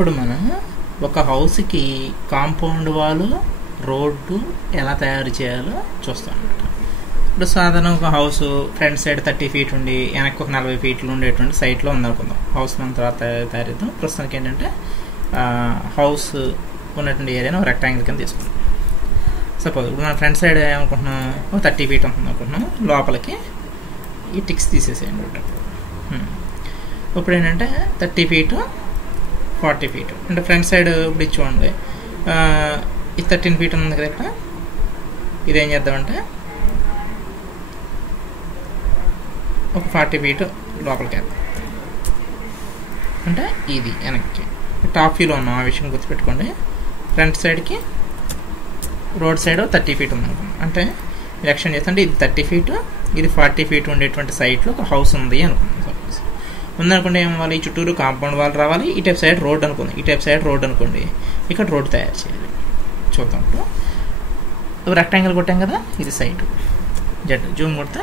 ఇప్పుడు మనం ఒక హౌస్కి కాంపౌండ్ వాల్ రోడ్డు ఎలా తయారు చేయాలో చూస్తాం అన్నమాట. ఇప్పుడు సాధారణ ఒక హౌస్ ఫ్రంట్ సైడ్ 30 feet ఉండి వెనక్కి ఒక 40 feet ఉండేటువంటి సైట్లో ఉందనుకుందాం. హౌస్ మనం తర్వాత తయారు చేద్దాం. ప్రస్తుతానికి ఏంటంటే హౌస్ ఉన్నటువంటి ఏరియాని ఒక రెక్టాంగిల్ కింద తీసుకుందాం. సపోజ్ ఇప్పుడు మన ఫ్రంట్ సైడ్ ఏమనుకుంటున్నాం, ఒక 30 feet ఉంటుంది అనుకుంటున్నాం. లోపలికి ఈ టిక్స్ తీసేసేయండి. ఇప్పుడు ఏంటంటే 30 feet 40 feet అంటే ఫ్రంట్ సైడ్ ఇప్పుడు ఇచ్చుకోండి. ఈ 13 feet ఉంది కదా ఇక్కడ. ఇదేం చేద్దామంటే ఒక 40 feet లోపలికి వేద్దాం. అంటే ఇది వెనక్కి టాప్ వ్యూలో ఉన్నాం, ఆ విషయం గుర్తుపెట్టుకోండి. ఫ్రంట్ సైడ్కి రోడ్ సైడ్ 30 feet ఉందనుకోండి. అంటే మీరు ఎక్స్టెండ్ చేస్తుంటే ఇది 30 feet, ఇది 40 feet ఉండేటువంటి సైట్లో ఒక హౌస్ ఉంది అనుకోండి. సపోజ్ ఉందనుకోండి, ఏమవ్వాలి, ఈ చుట్టూరు కాంపౌండ్ వాల్ రావాలి. ఈ టైప్ సైడ్ రోడ్ అనుకోండి, ఈ టైప్ సైడ్ రోడ్ అనుకోండి. ఇక్కడ రోడ్ తయారు చేయాలి. చూద్దాం. ఇప్పుడు రెక్టాంగిల్ కొట్టాం కదా, ఇది సైడ్ జెడ్ జూమ్ కొడితే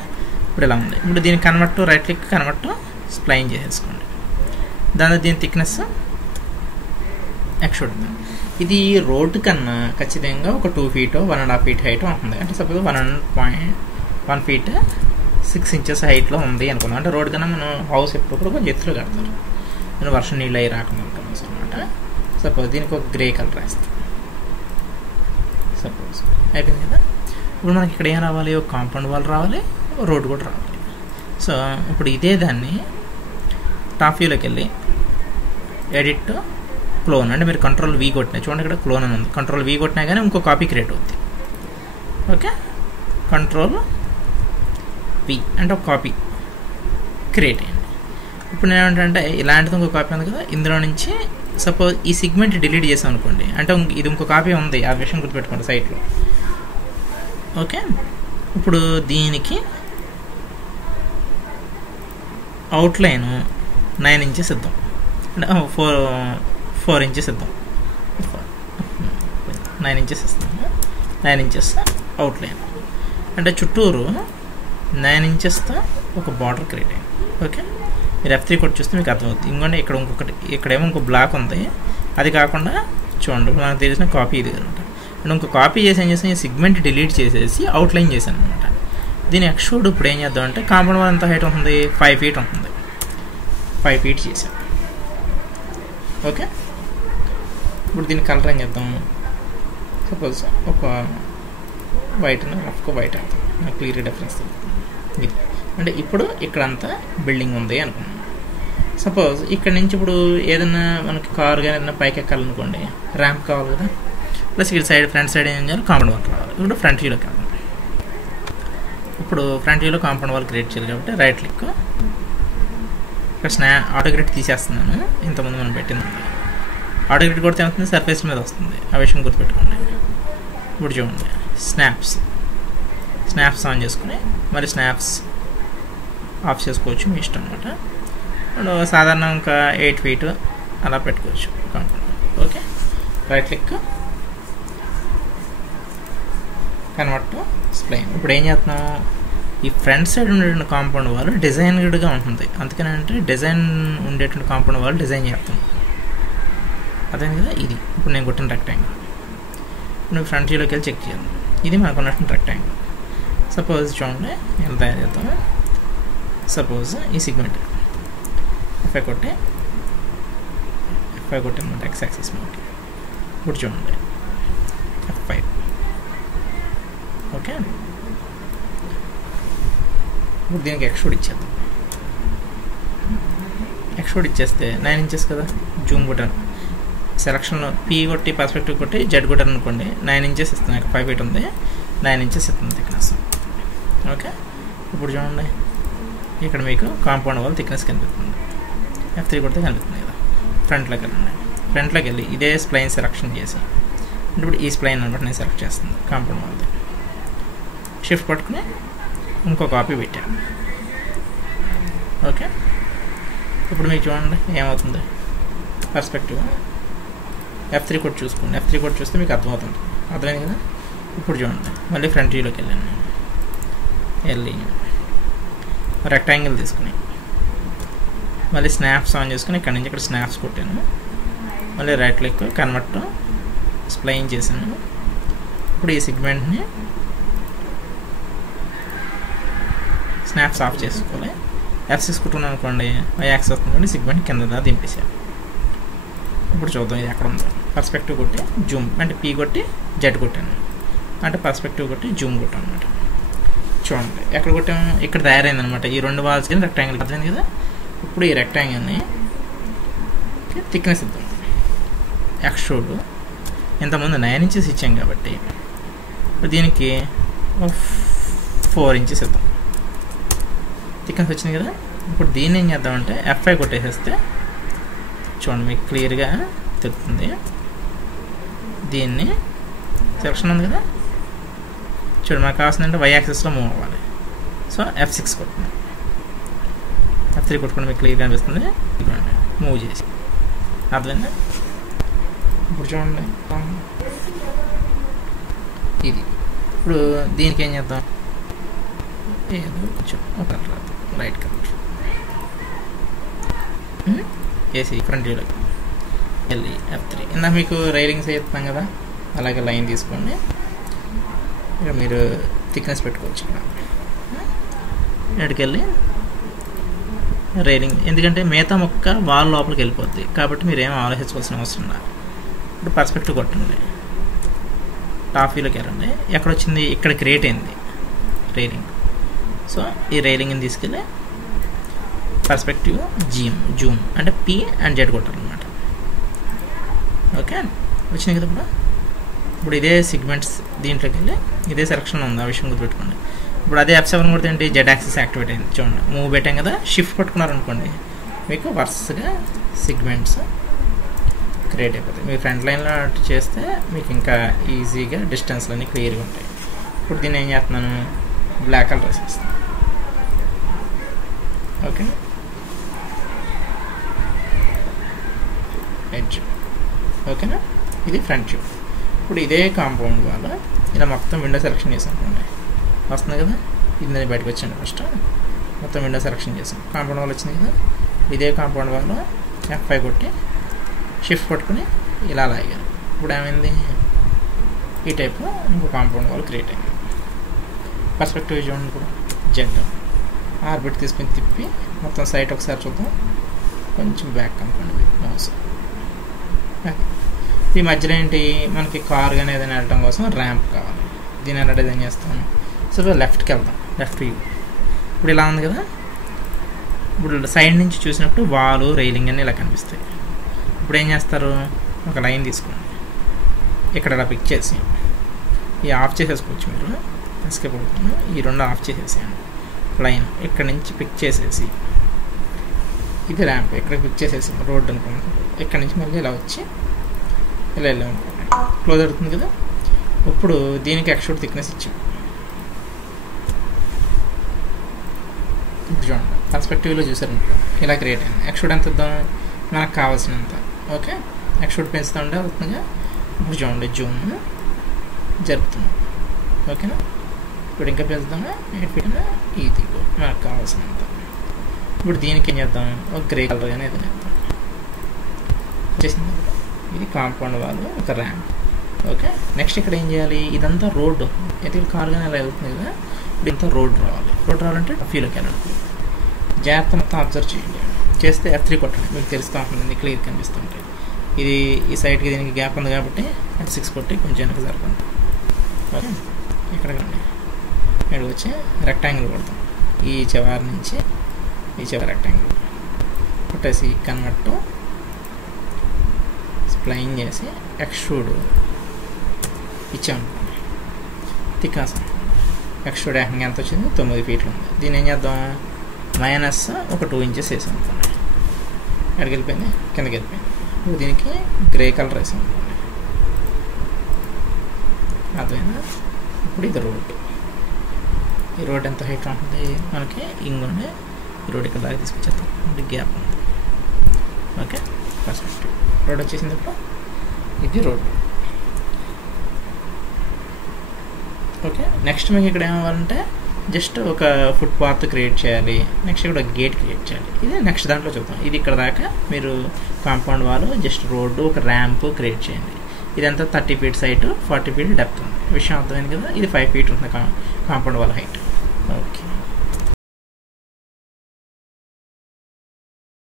ఇప్పుడు ఇలా ఉంది. ఇప్పుడు దీన్ని convert right click convert spline చేసేసుకోండి. దీని థిక్నెస్ ఎక్స్ట్రా ఉంటుంది. ఇది రోడ్డు కన్నా ఖచ్చితంగా ఒక 2 feet 1.5 feet హైట్ ఉంటుంది. అంటే సపోజ్ 1 feet 6 inches హైట్లో ఉంది అనుకుందాం. అంటే రోడ్ కన్నా మనం హౌస్ ఎప్పుడు కూడా కొంచెం ఎత్తులో కడతారు, నేను వర్షం నీళ్ళు అవి రాకుండా అనుకున్నాం అనమాట. సపోజ్ దీనికి ఒక గ్రే కలర్ వేస్తాం. సపోజ్ అయిపోయింది కదా. ఇప్పుడు మనకి ఇక్కడ ఏం రావాలి, ఒక కాంపౌండ్ వాల్ రావాలి, రోడ్ కూడా రావాలి. సో ఇప్పుడు ఇదే దాన్ని టాప్ వ్యూలోకి వెళ్ళి ఎడిట్ క్లోన్ అంటే మీరు కంట్రోల్ V కొట్టినా చూడండి, ఇక్కడ క్లోన్ అని ఉంది. కంట్రోల్ V కొట్టినా కానీ ఇంకో కాపీ క్రియేట్ అవుతుంది. ఓకే, కంట్రోల్ V అంటే ఒక కాపీ క్రియేట్ అయ్యింది. ఇప్పుడు నేను ఏమంటే ఇలాంటిది ఇంకో కాపీ ఉంది కదా, ఇందులో నుంచి సపోజ్ ఈ సెగ్మెంట్ డిలీట్ చేసాం అనుకోండి, అంటే ఇది ఇంకో కాపీ ఉంది, ఆ విషయం గుర్తుపెట్టుకోండి సైట్లో. ఓకే, ఇప్పుడు దీనికి అవుట్లైన్ 9 inches ఇద్దాం. అంటే 4 inches ఇద్దాం. 9 inches ఇస్తాము. 9 inches అవుట్లైన్ అంటే చుట్టూరు 9 inchesతో ఒక బార్డర్ క్రియేట్ అయింది. ఓకే, మీరు F3 కొట్టి చూస్తే మీకు అర్థమవుతుంది. ఇంకోండి ఇక్కడ ఇంకొకటి, ఇక్కడేమో ఇంకో బ్లాక్ ఉంది. అది కాకుండా చూడండి, మనకు తెలిసిన కాపీ ఇది అనమాట. నేను ఇంకో కాపీ చేసి ఏం చేసాను, ఈ సెగ్మెంట్ డిలీట్ చేసేసి అవుట్లైన్ చేశాను అనమాట. దీని ఎక్స్ట్రూడ్ ఇప్పుడు ఏం చేద్దాం అంటే కాంపౌండ్ వాల్ ఎంత హైట్ ఉంటుంది, 5 feet ఉంటుంది. 5 feet చేసాం. ఓకే, ఇప్పుడు దీని కలర్ ఏం చేద్దాం, సపోజ్ ఒక వైట్ రఫ్గా వైట్ అవుతాం, నాకు క్లియర్ డిఫరెన్స్ ఇది. అంటే ఇప్పుడు ఇక్కడంతా బిల్డింగ్ ఉంది అనుకున్నాం. సపోజ్ ఇక్కడ నుంచి ఇప్పుడు ఏదైనా మనకి కారు కానీ ఏదైనా పైకి ఎక్కాలనుకోండి, ర్యాంప్ కావాలి కదా. ప్లస్ ఇక్కడ సైడ్ ఫ్రంట్ సైడ్ ఏం చేయాలి, కాంపౌండ్ వాల్ రావాలి. ఇప్పుడు ఫ్రంట్ వ్యూలోకి వెళ్దాం. ఇప్పుడు ఫ్రంట్ వ్యూలో కాంపౌండ్ వాల్ క్రియేట్ చేయాలి కాబట్టి రైట్ క్లిక్, ఇక్కడ ఆటో గ్రిడ్ తీసేస్తున్నాను. ఇంతకుముందు మనం పెట్టింది ఆటో గ్రిడ్ కొడితే ఏమవుతుంది, సర్ఫేస్ మీద వస్తుంది, ఆ విషయం గుర్తుపెట్టుకోండి. ఇప్పుడు చూడండి, స్నాప్స్ ఆన్ చేసుకుని మరి స్నాప్స్ ఆఫ్ చేసుకోవచ్చు, మీ ఇష్టం అనమాట. ఇప్పుడు సాధారణ ఇంకా 8 feet అలా పెట్టుకోవచ్చు compound. Okay, right click convert to spline. ఇప్పుడు ఏం చేస్తున్నాం, ఈ ఫ్రంట్ సైడ్ ఉండేటువంటి కాంపౌండ్ వాల్ డిజైన్డ్గా ఉంటుంది. అందుకని అంటే డిజైన్ ఉండేటువంటి కాంపౌండ్ వాల్ డిజైన్ చేస్తాం. అదే కదా ఇది. ఇప్పుడు నేను కొట్టిన రెక్టాంగిల్. ఇప్పుడు ఫ్రంట్ వ్యూలోకి వెళ్ళి చెక్ చేయాలి. ఇది మనకు ఉన్నటువంటి రెక్టాంగిల్. సపోజ్ చూడండి ఎలా తయారు చేద్దాము. సపోజ్ ఈ సెగ్మెంట్ F5 కొట్టి అనమాట, X యాక్సిస్ మనకి. ఇప్పుడు చూడండి F5. ఓకే, ఇప్పుడు దీనికి ఎక్స్ట్రూడ్ ఇచ్చేద్దాం. ఎక్స్ట్రూడ్ ఇచ్చేస్తే 9 inches కదా. జూమ్ కొట్టాను, సెలక్షన్లో P కొట్టి పర్స్పెక్టివ్ కొట్టి జెడ్ కొట్టాను అనుకోండి, 9 inches ఇస్తుంది. 5 feet ఉంది, 9 inches ఇస్తుంది థిక్నెస్. ఓకే, ఇప్పుడు చూడండి ఇక్కడ మీకు కాంపౌండ్ వాల్ థిక్నెస్ కనిపిస్తుంది. F3 కొడితే కనిపిస్తుంది కదా. ఫ్రంట్లోకి వెళ్ళండి. ఫ్రంట్లోకి వెళ్ళి ఇదే స్ప్లైన్ సెలెక్షన్ చేసి, ఇప్పుడు ఈ స్ప్లైన్ అనమాట నేను సెలెక్ట్ చేస్తుంది కాంపౌండ్ వాల్ది. షిఫ్ట్ పట్టుకుని ఇంకో కాపీ పెట్టాను. ఓకే, ఇప్పుడు మీకు చూడండి ఏమవుతుంది, పర్స్పెక్టివ్ F3 కొట్టి చూసుకోండి. F3 కొట్టి చూస్తే మీకు అర్థమవుతుంది. అర్థమైంది కదా. ఇప్పుడు చూడండి మళ్ళీ ఫ్రంట్ వ్యూలోకి వెళ్ళి రెక్టాంగిల్ తీసుకుని మళ్ళీ స్నాప్స్ ఆన్ చేసుకుని ఇక్కడ నుంచి ఇక్కడ స్నాప్స్ కొట్టాను. మళ్ళీ రైట్ క్లిక్ కన్వర్ట్ స్ప్లైన్ చేశాను. ఇప్పుడు ఈ సెగ్మెంట్ని స్నాప్స్ ఆఫ్ చేసుకోవాలి. F6 కొట్టుకున్నాను అనుకోండి, y యాక్సిస్ వస్తుంది, సెగ్మెంట్ కింద దింపేసాను. ఇప్పుడు చూద్దాం ఇది ఎక్కడ ఉందో. పర్స్పెక్టివ్ కొట్టి జూమ్ అంటే P కొట్టి Z కొట్టాను, అంటే పర్స్పెక్టివ్ కొట్టి జూమ్ కొట్టాను అనమాట. చూడండి ఎక్కడ కొట్టాము, ఇక్కడ తయారైంది అనమాట. ఈ 2 వాల్స్ కింద రెక్టాంగిల్ అర్థమైంది కదా. ఇప్పుడు ఈ రెక్టాంగిల్ని థిక్నెస్ ఇద్దాం. ఎక్స్ట్రూడ్ ఇంతకుముందు 9 ఇంచెస్ ఇచ్చాం కాబట్టి దీనికి 4 ఇంచెస్ ఇద్దాం. థిక్నెస్ వచ్చింది కదా. ఇప్పుడు దీన్ని ఏం చేద్దామంటే F5 కొట్టేసేస్తే చూడండి మీకు క్లియర్గా తెలుస్తుంది. దీన్ని సెలక్షన్ ఉంది కదా, చూడండి మనకు కావాల్సిందంటే y యాక్సిస్లో మూవ్ అవ్వాలి. సో F6 కొట్టుకున్నాం, F3 కొట్టుకుని మీకు క్లియర్గా అనిపిస్తుంది. మూవ్ చేసి అర్థమైందా. ఇప్పుడు చూడండి ఇది. ఇప్పుడు దీనికి ఏం చేద్దాం, ఏదో కొంచెం ఒక లైట్ కలర్ వేసి ఫ్రంట్ వ్యూలోకి వెళ్ళి F3. ఇందాక మీకు రైలింగ్స్ వేస్తాం కదా, అలాగే లైన్ తీసుకోండి. ఇక మీరు థిక్నెస్ పెట్టుకోవచ్చు. ఇక్కడికి వెళ్ళి రైలింగ్, ఎందుకంటే మిగతా మొక్క వాల్ లోపలికి వెళ్ళిపోద్ది కాబట్టి మీరు ఏం ఆలోచించవలసిన అవసరం లేదు. ఇప్పుడు పర్స్పెక్టివ్ కొట్టండి, టాప్ వ్యూలోకి వెళ్ళండి. ఎక్కడ వచ్చింది, ఇక్కడ క్రియేట్ అయింది రైలింగ్. సో ఈ రైలింగ్ని తీసుకెళ్ళి పర్స్పెక్టివ్ జూమ్ అంటే P and Z కొట్టాలన్నమాట. ఓకే వచ్చింది కదా. ఇప్పుడు ఇదే సెగ్మెంట్స్ దీంట్లోకి వెళ్ళి ఇదే సెలక్షన్ ఉంది, ఆ విషయం గుర్తుపెట్టుకోండి. ఇప్పుడు అదే F7 కొడితే ఏంటి, Z యాక్సిస్ యాక్టివేట్ అయింది. చూడండి మూవ్ పెట్టాం కదా, షిఫ్ట్ పట్టుకున్నారనుకోండి మీకు వరుసగా సెగ్మెంట్స్ క్రియేట్ అయిపోతాయి. మీరు ఫ్రంట్ లైన్లో చేస్తే మీకు ఇంకా ఈజీగా డిస్టెన్స్లు అన్నీ క్లియర్గా ఉంటాయి. ఇప్పుడు దీన్ని ఏం చేస్తున్నాను, బ్లాక్ కలర్ వేసేస్తాను. Okay edge. ఓకేనా, ఇది ఫ్రంట్ వ్యూ. ఇప్పుడు ఇదే కాంపౌండ్ వల్ల ఇలా మొత్తం విండో సెలెక్షన్ చేసాం అనుకోండి, వస్తుంది కదా. ఇది బయటకు వచ్చాను, ఫస్ట్ మొత్తం విండో సెలెక్షన్ చేసాం, కాంపౌండ్ వాల్ వచ్చింది కదా. ఇదే కాంపౌండ్ వాల్ F5 కొట్టి షిఫ్ట్ పట్టుకుని ఇలా లాగాను. ఇప్పుడు ఏమైంది, ఈ టైప్లో ఇంకో కాంపౌండ్ వాల్ క్రియేట్ అయింది. పర్స్పెక్టివ్ చూడండి, కూడా జెడ్ ఆర్బిట్ తీసుకుని తిప్పి మొత్తం సైట్ ఒకసారి చూద్దాం. కొంచెం బ్యాక్ అనుకోండి మౌస్. ఈ మధ్యలో ఏంటి, మనకి కార్ కానీ ఏదైనా వెళ్ళటం కోసం ర్యాంప్ కావాలి. దీని ఎలా డిజైన్ చేస్తాను, సో లెఫ్ట్కి వెళ్దాం, లెఫ్ట్ వ్యూ. ఇప్పుడు ఇలా ఉంది కదా. ఇప్పుడు సైడ్ నుంచి చూసినప్పుడు వాలు రైలింగ్ అన్నీ ఇలా కనిపిస్తాయి. ఇప్పుడు ఏం చేస్తారు, ఒక లైన్ తీసుకోండి, ఇక్కడ ఇలా పిక్ చేసి ఈ ఆఫ్ చేసేసుకోవచ్చు. మీరు ఎస్కేప్ అవుతుంది, ఈ 2 ఆఫ్ చేసేసాను. లైన్ ఇక్కడ నుంచి పిక్ చేసేసి ఇది ర్యాంప్ ఇక్కడ పిక్ చేసేసి రోడ్ అనుకోండి. ఇక్కడ నుంచి మళ్ళీ ఇలా వచ్చి ఇలా వెళ్ళాం అనుకోండి, క్లోజ్ అవుతుంది కదా. ఇప్పుడు దీనికి ఎక్స్ట్రూడ్ థిక్నెస్ ఇచ్చాం. ఇప్పుడు చూడండి పర్స్పెక్టివ్లో చూసారనుకో ఇలా క్రియేట్ అయింది. ఎక్స్ట్రూడ్ ఎంత ఇద్దాం, మనకు కావాల్సినంత. ఓకే ఎక్స్ట్రూడ్ పెంచుతూ ఉంటే అవుతుందిగా. ఇప్పుడు చూడండి జూమ్ జరుపుతున్నాం. ఓకేనా, ఇప్పుడు ఇంకా పెంచుదామా, పెట్టినా ఇది మనకు కావాల్సినంత. ఇప్పుడు దీనికి ఏం చేద్దాం, ఒక గ్రే కలర్ కానీ ఏదైనా చేద్దాం. చేసింది ఇది కాంపౌండ్ వాల్, ఒక ర్యాంప్. ఓకే నెక్స్ట్ ఇక్కడ ఏం చేయాలి, ఇదంతా రోడ్డు అయితే కార్ కానీ అలా వెళ్తుంది కదా. ఇప్పుడు ఇంత రోడ్ రావాలి. రోడ్ రావాలంటే ఫీల్కి వెళ్ళండి, జాగ్రత్త మొత్తం అబ్జర్వ్ చేయండి. చేస్తే F3 కొట్టండి, మీకు తెలుస్తూ ఉంటుంది, క్లియర్ కనిపిస్తుంటాయి. ఇది ఈ సైడ్కి దీనికి గ్యాప్ ఉంది కాబట్టి F6 కొట్టి కొంచెం వెనక జరపండి. ఓకే ఇక్కడ రండి, ఇక్కడ వచ్చి రెక్టాంగిల్ కొడతాం. ఈ చివరి నుంచి ఈ చివరి రెక్టాంగిల్ కొట్టేసి కన్వర్ట్ స్ప్లైన్ చేసి ఎక్స్ట్రూడ్ ఇచ్చామనుకోండి. థిక్నెస్ ఎక్స్ట్రూడ్ యాక్టింగ్ ఎంత వచ్చింది, 9 ఫీట్లు ఉంది. దీన్ని ఏం చేద్దాం, మైనస్ ఒక 2 ఇంచెస్ వేసాం అనుకోండి. ఎక్కడికి వెళ్ళిపోయింది, కిందకి వెళ్ళిపోయింది. ఇప్పుడు దీనికి గ్రే కలర్ వేసాం అనుకోండి. అర్థమైనా. ఇప్పుడు ఇది రోడ్. ఈ రోడ్ ఎంత హైట్ ఉంటుంది మనకి, ఇంకొండే ఈ రోడ్ ఇక్కడ దాకా తీసుకొచ్చేస్తాం, గ్యాప్ ఉంది. ఓకే పర్స్పెక్టివ్ రోడ్ వచ్చేసింది. ఇప్పుడు ఇది రోడ్. ఓకే నెక్స్ట్ మీకు ఇక్కడ ఏమవ్వాలంటే జస్ట్ ఒక ఫుట్పాత్ క్రియేట్ చేయాలి, నెక్స్ట్ ఇక్కడ ఒక గేట్ క్రియేట్ చేయాలి. ఇది నెక్స్ట్ దాంట్లో చూద్దాం. ఇది ఇక్కడ దాకా మీరు కాంపౌండ్ వాల్, జస్ట్ రోడ్డు, ఒక ర్యాంప్ క్రియేట్ చేయండి. ఇదంతా 30 feet హైట్, 40 feet డెప్త్ ఉంది. విషయం అర్థమైంది కదా. ఇది 5 feet ఉంటుంది కాంపౌండ్ వాల్ హైట్. ఓకే.